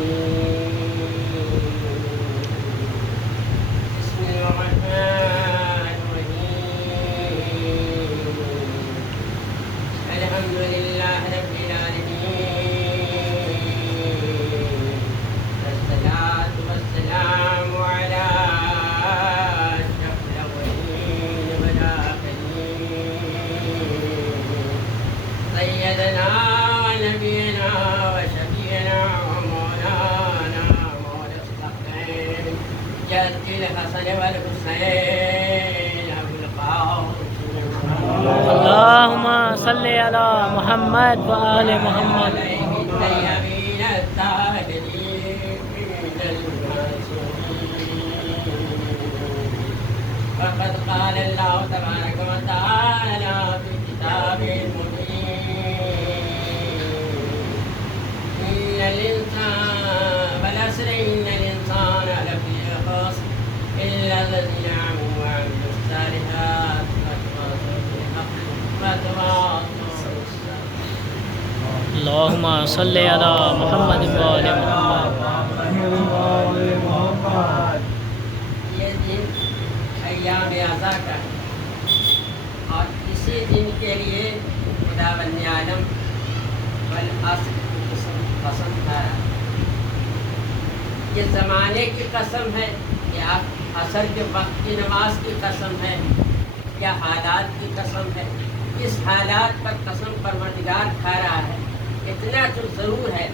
بسم الله الرحمن الرحيم الحمد لله رب العالمين والصلاة والسلام على أشرف الأولين والآخرين سيدنا ونبينا وشفيعنا ومولانا مولى الصديقين جد الحسن والحسين أبو القاسم اللهم صل على محمد وآل محمد. عليه الطيبين الطاهرين المعصومين فقد قال الله تبارك وتعالى في كتابه المبين إن الإنسان والعصر إن الإنسان لفي خسر إلا الذين آمنوا وعملوا الصالحات وتواصوا بالحق وتواصوا بالصبر. اللهم صل على محمد وآل محمد. یہ دن ایام اعضا کا ہے اور اسی دن کے لیے خدا بند عالم والعصر کی قسم کھا رہا ہے. یہ زمانے کی قسم ہے یا عصر کے وقت کی نماز کی قسم ہے یا حالات کی قسم ہے. اس حالات پر قسم پروردگار کھا رہا ہے. اتنا تو ضرور ہے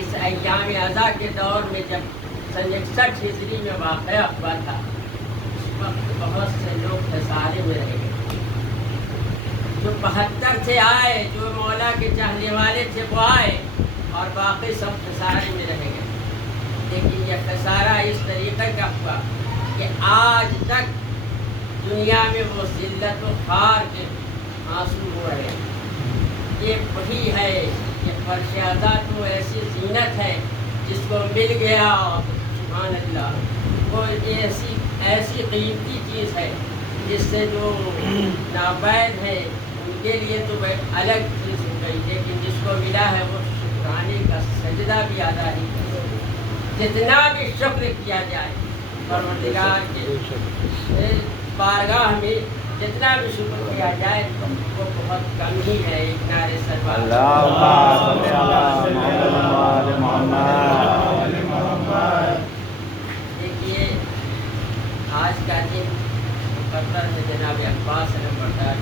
اس ایام اعضا کے دور میں جب سن 61 ہجری میں واقعہ ہوا تھا اس وقت بہت سے لوگ خسارے میں رہ گئے. جو 72 سے آئے جو مولا کے چاہنے والے تھے وہ آئے اور باقی سب خسارے میں رہ گئے. لیکن یہ خسارہ اس طریقے کا ہوا کہ آج تک دنیا میں وہ ذلت و خار کے آنسو ہو رہے ہیں. یہ وہی ہے یہ فرش اعضا تو ایسی زینت ہے جس کو مل گیا سبحان اللہ وہ ایسی قیمتی چیز ہے جس سے جو نابید ہے ان کے لیے تو الگ چیز ہو گئی. لیکن جس کو ملا ہے وہ شکرانے کا سجدہ بھی ادا نہیں کر سکتے. جتنا بھی شکر کیا جائے پروردگار کے بارگاہ میں جتنا بھی شکر کیا جائے وہ بہت کم ہی ہے. ایک نعرے سلوات دیکھیے آج کا دن مقرر ہے جناب عباس علمبردار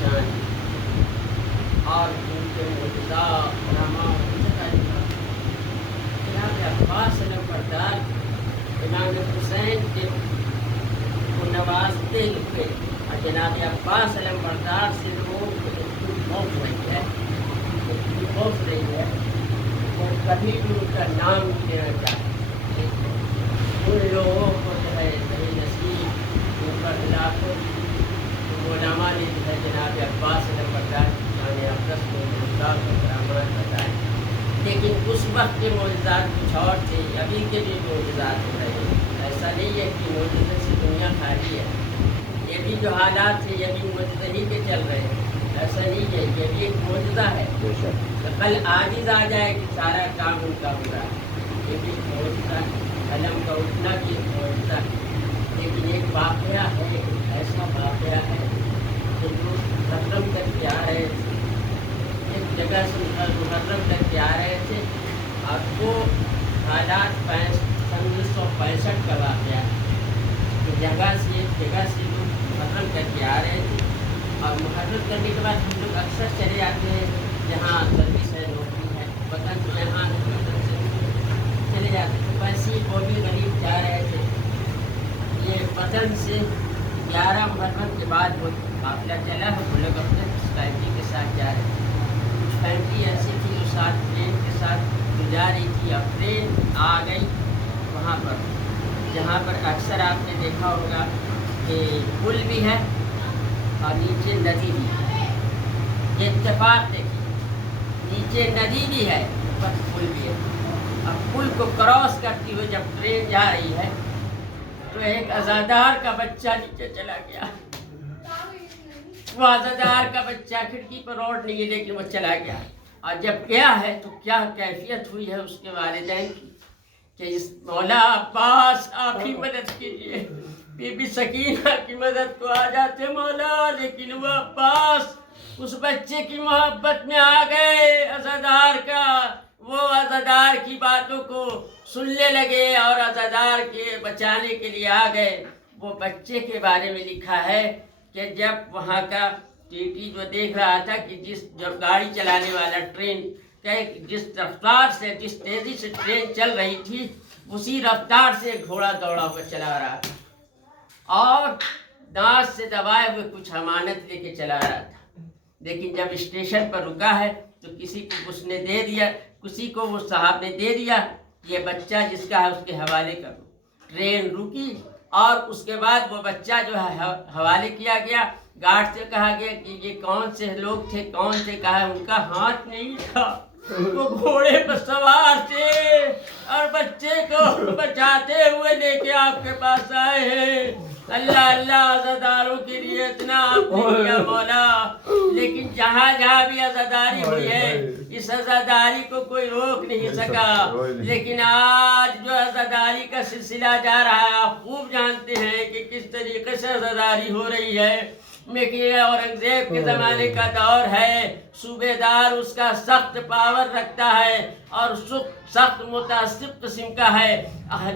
شان اور ان کے معجزات علماء جناب عباس علمبردار امام حسین کے کو نوازتے ہوئے اور جناب عباس علمبردار سے لوگوں کو اتنی خوف رہی ہے وہ کبھی بھی ان کا نام نہیں لینا چاہتے. ان لوگوں کو جو ہے صحیح نصیب ان پر علاقوں علماء نے جو ہے جناب عباس علمبردار یعنی اقدس کو معجزات و کرامات بتائے. لیکن اس وقت کے معجزات کچھ اور تھے. ابھی کے بھی معجزات ہو رہے ہیں. ایسا نہیں ہے کہ معجزے سے دنیا خالی ہے. یہ بھی جو حالات ہیں یہ بھی معجزے ہی کے چل رہے ہیں. ایسا نہیں ہے یہ بھی ایک معجزہ ہے. کل عاجز آ جائے کہ سارا کام ان کا ہو رہا ہے یہ بھی ایک معجزہ ہے. قلم کا اٹھنا بھی ایک معجزہ ہے. لیکن ایک واقعہ ہے ایسا واقعہ ہے کہ جو محرم تک کے آ رہے تھے ایک جگہ سے محرم تک کے آ رہے تھے اور وہ حالات 1965 کا واقعہ ہے. ایک جگہ سے لوگ محرم کر کے آ رہے تھے اور محرم کرنے کے بعد ہم لوگ اکثر چلے جاتے ہیں جہاں سروس ہے نوکری ہے وطن یہاں وطن سے چلے جاتے تھے. ویسے ہی وہ بھی غریب جا رہے تھے. یہ وطن سے 11 محرم کے بعد وہ قافلہ چلا ہے. وہ لوگ اپنے فیملی کے ساتھ جا رہے تھے. کچھ فیملی ایسی تھی جو ساتھ ٹرین کے ساتھ جا رہی تھی اور ٹرین آ گئی وہاں پر جہاں پر اکثر آپ نے دیکھا ہوگا کہ پل بھی ہے اور نیچے ندی بھی ہے. یہ اتفاق دیکھیے نیچے ندی بھی ہے اوپر پل بھی ہے. اب پل کو کراس کرتی ہوئے جب ٹرین جا رہی ہے تو ایک عزادار کا بچہ نیچے چلا گیا. وہ عزادار کا بچہ کھڑکی پر روڈ نہیں ہے لیکن وہ چلا گیا. اور جب کیا ہے تو کیا کیفیت ہوئی ہے اس کے والدین کی کہ اس مولا عباس آپ ہی مدد کیجیے. بی بی سکینہ کی مدد کو آ جاتے مولا، لیکن وہ عباس اس بچے کی محبت میں آ گئے. عزادار کا وہ عزادار کی باتوں کو سننے لگے اور عزادار کے بچانے کے لیے آ گئے. وہ بچے کے بارے میں لکھا ہے کہ جب وہاں کا ٹی ٹی جو دیکھ رہا تھا کہ جب گاڑی چلانے والا ٹرین کہ جس رفتار سے جس تیزی سے ٹرین چل رہی تھی اسی رفتار سے گھوڑا دوڑا ہوا چلا رہا تھا اور دانت سے دبائے ہوئے کچھ امانت لے کے چلا رہا تھا. لیکن جب اسٹیشن پر رکا ہے تو کسی کو اس نے دے دیا، کسی کو وہ صاحب نے دے دیا یہ بچہ جس کا ہے اس کے حوالے کر دو. ٹرین رکی اور اس کے بعد وہ بچہ جو ہے حوالے کیا گیا. گارڈ سے کہا گیا کہ یہ کون سے لوگ تھے، کون سے، کہا ان کا ہاتھ نہیں تھا، وہ گھوڑے پر سوار تھے اور بچے کو بچاتے ہوئے لے کے آپ کے پاس آئے ہیں. اللہ اللہ عزاداروں کے لیے اتنا آپ نے کیا مولا. لیکن جہاں جہاں بھی عزاداری ہوئی ہے اس عزاداری کو کوئی روک نہیں سکا. لیکن آج جو عزاداری کا سلسلہ جا رہا ہے آپ خوب جانتے ہیں کہ کس طریقے سے عزاداری ہو رہی ہے. لیکن اورنگزیب کے زمانے کا دور ہے، صوبے دار اس کا سخت پاور رکھتا ہے اور سخت متعصب قسم کا ہے.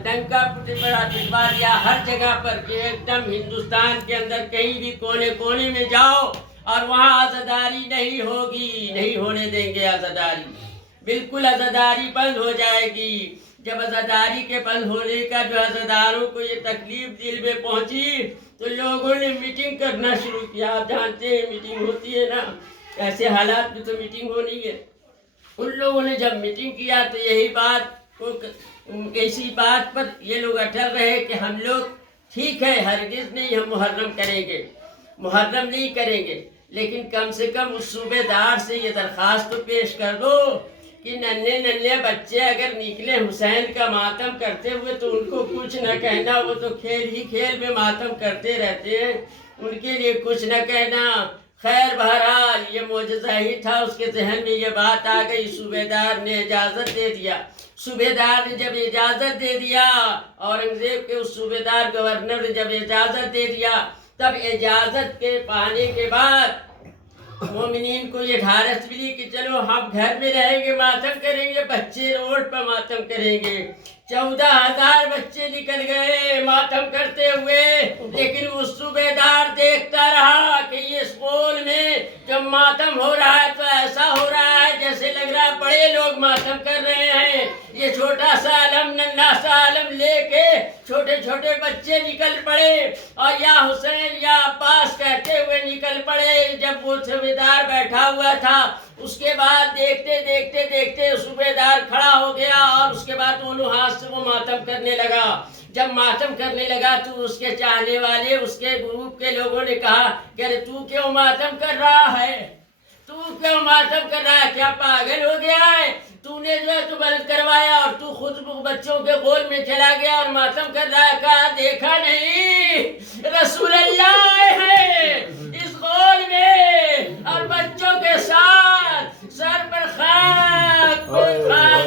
ڈنکا پٹواریا ہر جگہ پر ایک دم ہندوستان کے اندر کہیں بھی کونے کونے میں جاؤ اور وہاں عزاداری نہیں ہوگی، نہیں ہونے دیں گے. عزاداری بالکل عزاداری بند ہو جائے گی. جب عزاداری کے بند ہونے کا جو عزاداروں کو یہ تکلیف دل میں پہنچی تو لوگوں نے میٹنگ کرنا شروع کیا. آپ جانتے ہیں میٹنگ ہوتی ہے نا، ایسے حالات میں تو میٹنگ ہونی ہے. ان لوگوں نے جب میٹنگ کیا تو یہی بات کو ایسی بات پر یہ لوگ اٹل رہے کہ ہم لوگ ٹھیک ہے ہرگز نہیں ہم محرم کریں گے، محرم نہیں کریں گے، لیکن کم سے کم اس صوبے دار سے یہ درخواست تو پیش کر دو کہ ننھے ننھے بچے اگر نکلے حسین کا ماتم کرتے ہوئے تو ان کو کچھ نہ کہنا. وہ تو کھیل ہی کھیل میں ماتم کرتے رہتے ہیں، ان کے لیے کچھ نہ کہنا. خیر بہرحال یہ معجزہ ہی تھا. اس کے ذہن میں یہ بات آ گئی. صوبے دار نے اجازت دے دیا. صوبے دار نے جب اجازت دے دیا، اورنگزیب کے اس صوبے دار گورنر نے جب اجازت دے دیا، تب اجازت کے پانے کے بعد مومنین کو یہ ڈھارس ملی کہ چلو ہم گھر میں رہیں گے، ماتم کریں گے، بچے روڈ پر ماتم کریں گے. 14,000 بچے نکل گئے ماتم کرتے ہوئے. لیکن وہ صوبے دار دیکھتا رہا کہ یہ اسکول میں جب ماتم ہو رہا ہے تو ایسا ہو رہا ہے جیسے لگ رہا ہے بڑے لوگ ماتم کر رہے ہیں. یہ چھوٹا سا علم، ننھا سا علم لے کے چھوٹے چھوٹے بچے نکل پڑے اور یا حسین یا عباس کہتے ہوئے نکل پڑے. جب وہ صوبے دار بیٹھا ہوا تھا اس کے بعد دیکھتے دیکھتے دیکھتے صوبے دار کھڑا ہو گیا اور اس کے بعد دونوں ہاتھ سے وہ ماتم کرنے لگا. جب ماتم کرنے لگا تو اس کے چاہنے والے اس کے گروپ کے لوگوں نے کہا کہ ارے تو کیوں ماتم کر رہا ہے، تو کیوں ماتم کر رہا ہے، کیا پاگل ہو گیا ہے؟ تو نے جو ہے تو بند کروایا اور تو خود بچوں کے گول میں چلا گیا اور ماتم کر رہا ہے. کہا دیکھا نہیں رسول اللہ آئے ہیں اس گول میں اور بچوں کے ساتھ سر پر خاک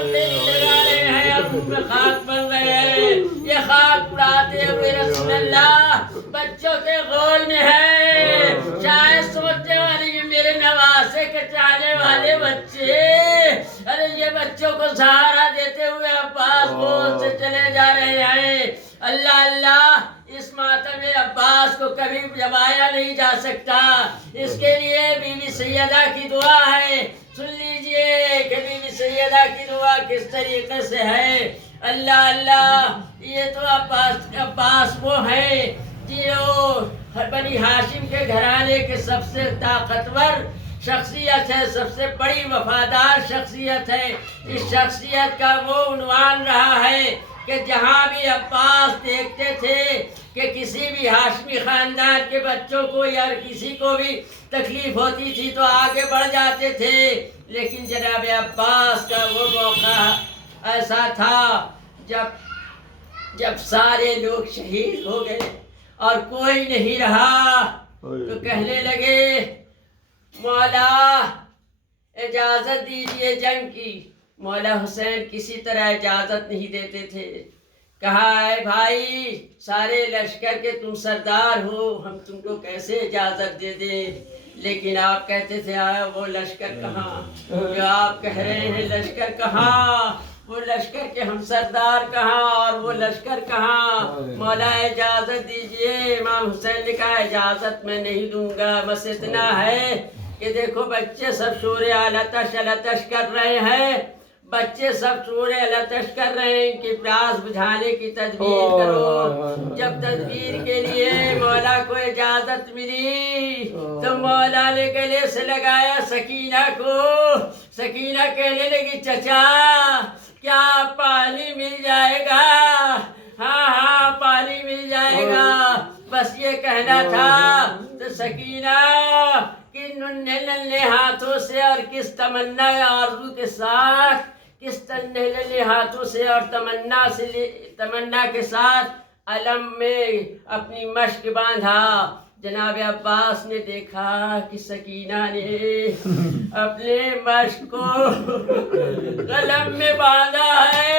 نہیں لگا رہے ہیں، اب ان میں خاک بن رہے ہیں. یہ خاک اڑاتے ہوئے رسول اللہ بچوں کے گول میں ہے. شاید سوچنے والی یہ میرے نواسے کے چاہنے والے بچے، ارے یہ بچوں کو سہارا دیتے ہوئے عباس گول سے چلے جا رہے ہیں. اللہ اللہ، اس ماتم عباس کو کبھی جمایا نہیں جا سکتا. اس کے لیے بی بی سیدہ کی دعا ہے. سن لیجئے کہ بی بی سیدہ کی دعا کس طریقے سے ہے. اللہ اللہ، یہ تو عباس وہ ہیں جو بنی ہاشم کے گھرانے کے سب سے طاقتور شخصیت ہے، سب سے بڑی وفادار شخصیت ہے. اس شخصیت کا وہ عنوان رہا ہے کہ جہاں بھی عباس دیکھتے تھے کہ کسی بھی ہاشمی خاندان کے بچوں کو یا کسی کو بھی تکلیف ہوتی تھی تو آگے بڑھ جاتے تھے. لیکن جناب عباس کا وہ موقع ایسا تھا جب سارے لوگ شہید ہو گئے اور کوئی نہیں رہا تو کہنے لگے مولا اجازت دیجیے جنگ کی۔ مولا حسین کسی طرح اجازت نہیں دیتے تھے۔ کہا ہے بھائی سارے لشکر کے تم سردار ہو، ہم تم کو کیسے اجازت دے دیں؟ لیکن آپ کہتے تھے وہ لشکر کہاں جو آپ کہہ رہے ہیں، لشکر کہاں؟ وہ لشکر کے ہم سردار کہاں اور وہ لشکر کہاں؟ مولا اجازت دیجئے۔ امام حسین نے کہا اجازت میں نہیں دوں گا، بس اتنا ہے کہ دیکھو بچے سب شور التش التش کر رہے ہیں، بچے سب شور التش کر رہے ہیں، ان کی پیاس بجھانے کی تدبیر کرو۔ جب تدبیر کے لیے مولا کو اجازت ملی تو مولا نے گلے سے لگایا سکینہ کو۔ سکینہ کہنے لگی چچا کیا پانی مل جائے گا؟ ہاں ہاں پانی مل جائے گا، بس یہ کہنا تھا۔ تو سکینہ کن ننھے ہاتھوں سے اور کس تمنا آرزو کے ساتھ، کس ننھے ہاتھوں سے اور تمنا کے ساتھ علم میں اپنی مشق باندھا۔ جناب عباس نے دیکھا کہ سکینہ نے اپنے مشق کو قلم میں باندھا ہے۔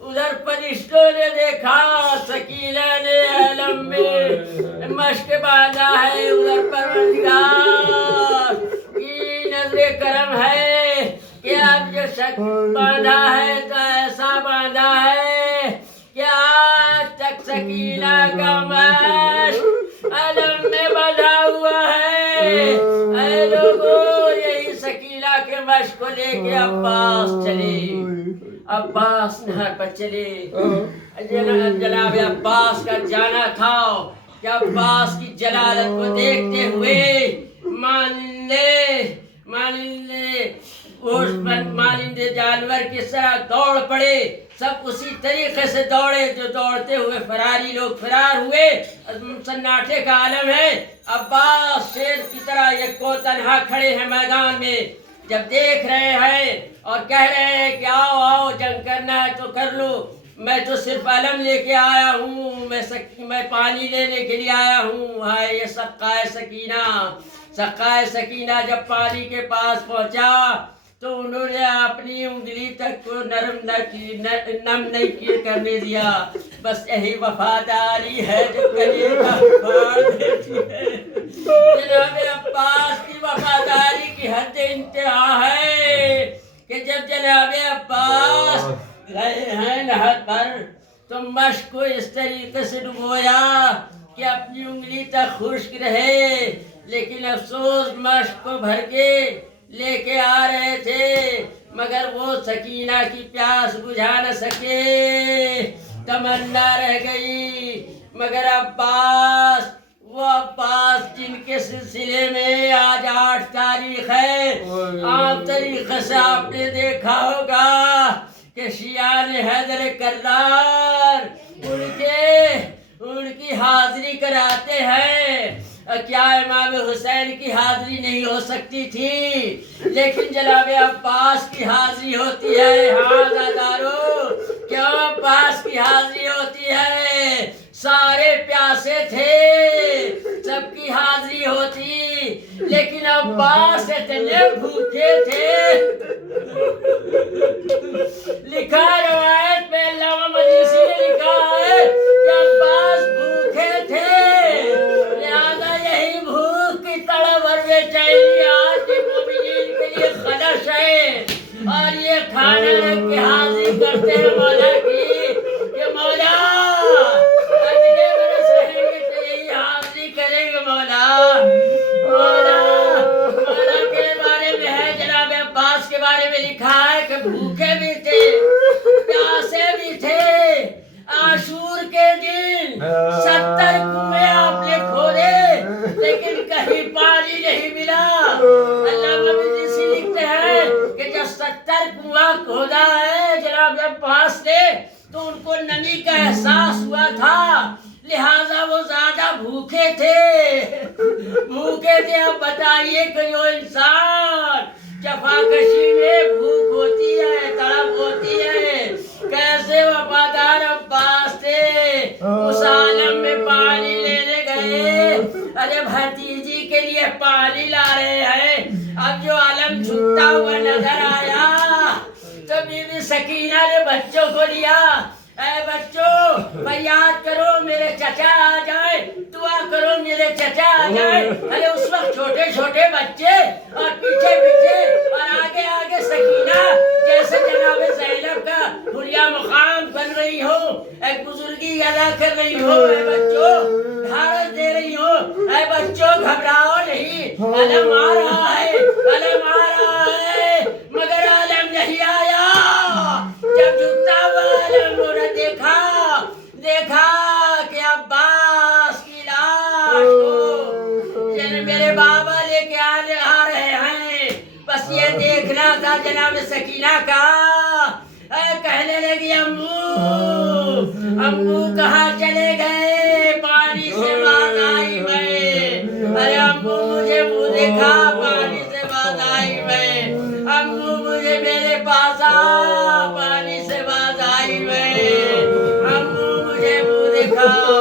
ادھر فرشتوں نے دیکھا سکینہ نے علم میں مشق باندھا ہے۔ ادھر پروردگار کی نظر کرم ہے کہ اب جو شک باندھا ہے تو ایسا باندھا ہے کہ آج تک سکینہ کا مشق علم میں بندھا ہوا ہے۔ اے لوگو یہی سکینہ کے مشق کو لے کے عباس چلے، عباس نہر پر چلے۔ جناب عباس کا جانا تھا کہ عباس کی جلالت کو دیکھتے ہوئے مانندے جانور کس طرح دوڑ پڑے، سب اسی طریقے سے دوڑے جو دوڑتے ہوئے فراری لوگ فرار ہوئے۔ سناٹے کا عالم ہے، عباس شیر کی طرح یکو تنہا کھڑے ہیں میدان میں، جب دیکھ رہے ہیں اور کہہ رہے ہیں کہ آؤ آؤ جنگ کرنا ہے تو کر لو، میں تو صرف علم لے کے آیا ہوں، میں پانی لینے کے لیے آیا ہوں۔ ہائے یہ سقائے سکینہ، سقائے سکینہ جب پانی کے پاس پہنچا تو انہوں نے اپنی انگلی تک کو نم نہیں کرنے دیا۔ بس یہی وفاداری ہے جو کلیے کا پھاڑ دیتی ہے۔ جناب عباس کی وفاداری کی حد انتہا ہے کہ جب جناب عباس گئے ہیں نہر پر تو مشق کو اس طریقے سے ڈبویا کہ اپنی انگلی تک خشک رہے، لیکن افسوس مشق کو بھر کے لے کے آ رہے تھے مگر وہ سکینہ کی پیاس بجھا نہ سکے، تمنا رہ گئی۔ مگر عباس، وہ عباس جن کے سلسلے میں آج 8 تاریخ ہے، عام طریقے سے آپ نے دیکھا ہوگا کہ شیعان حیدر کرار ان کی حاضری کراتے ہیں۔ کیا امام حسین کی حاضری نہیں ہو سکتی تھی؟ لیکن جناب عباس کی حاضری ہوتی ہے۔ ہاں دادارو کیوں عباس کی حاضری ہوتی ہے؟ سارے پیاسے تھے، سب کی حاضری ہوتی، لیکن عباس اتنے بھوکے تھے۔ لکھا روایت میں علامہ مجلسی نے لکھا ہے کہ عباس بھوکے تھے، لہذا یہی بھوک کی تڑپ اور بے چینی آج کے مومنین کے لیے خدش ہے، اور یہ کھانا رکھ کے حاضری کرتے ہیں مولا کی کہ مولا اگلے برس رہیں گے تو یہی حاضری کریں گے مولا۔ مولا کے بارے میں ہے، جناب عباس کے بارے میں لکھا ہے کہ بھوکے بھی تھے، پیاسے بھی تھے۔ عاشور کے دن 70 کنویں آپ نے کھودے لیکن کہیں پانی نہیں ملا۔ علامہ مجلسی لکھتے ہیں کہ جب 70 کنواں کھودا ہے جناب عباس نے تو ان کو نمی کا احساس ہوا تھا، لہٰذا وہ زیادہ بھوکے تھے۔ اب بتائیے کہ جو انسان جفاکشی میں بھوک ہوتی ہے، تڑپ ہوتی ہے، کیسے وفادار عباس تھے۔ اس عالم میں پانی لینے گئے، ارے بھتیجی کے لیے پانی لا رہے ہیں، اب جو علم جھکتا ہوا سکینہ نے بچوں کو لیا. اے بچوں فریاد کرو میرے چچا آ جائے, دعا کرو میرے چچا آ جائے. ارے اس وقت چھوٹے چھوٹے بچے اور پیچھے پیچھے اور آگے آگے سکینہ جیسے جناب زینب کا حلیہ مقام بن رہی ہو, ایک بزرگی ادا کر رہی ہو. اے بچوں دھارس دے رہی ہو. اے بچوں گھبراؤ نہیں, علم آ رہا ہے, علم آ رہا ہے, مگر عالم نہیں آیا. جب جھکتا ہوا عالم نے دیکھا کہ عباس کی لاش کو میرے بابا لے کے آ رہے ہیں. بس یہ دیکھنا تھا جناب سکینہ کا. کہنے لگی امو کہاں چلے گئے, پانی سے باز آئی میں. ارے امو مجھے منہ دکھا, پانی سے باز آئی میں. امو مجھے میرے پاس آ, پانی سے باز آئی میں. امو مجھے منہ دکھا.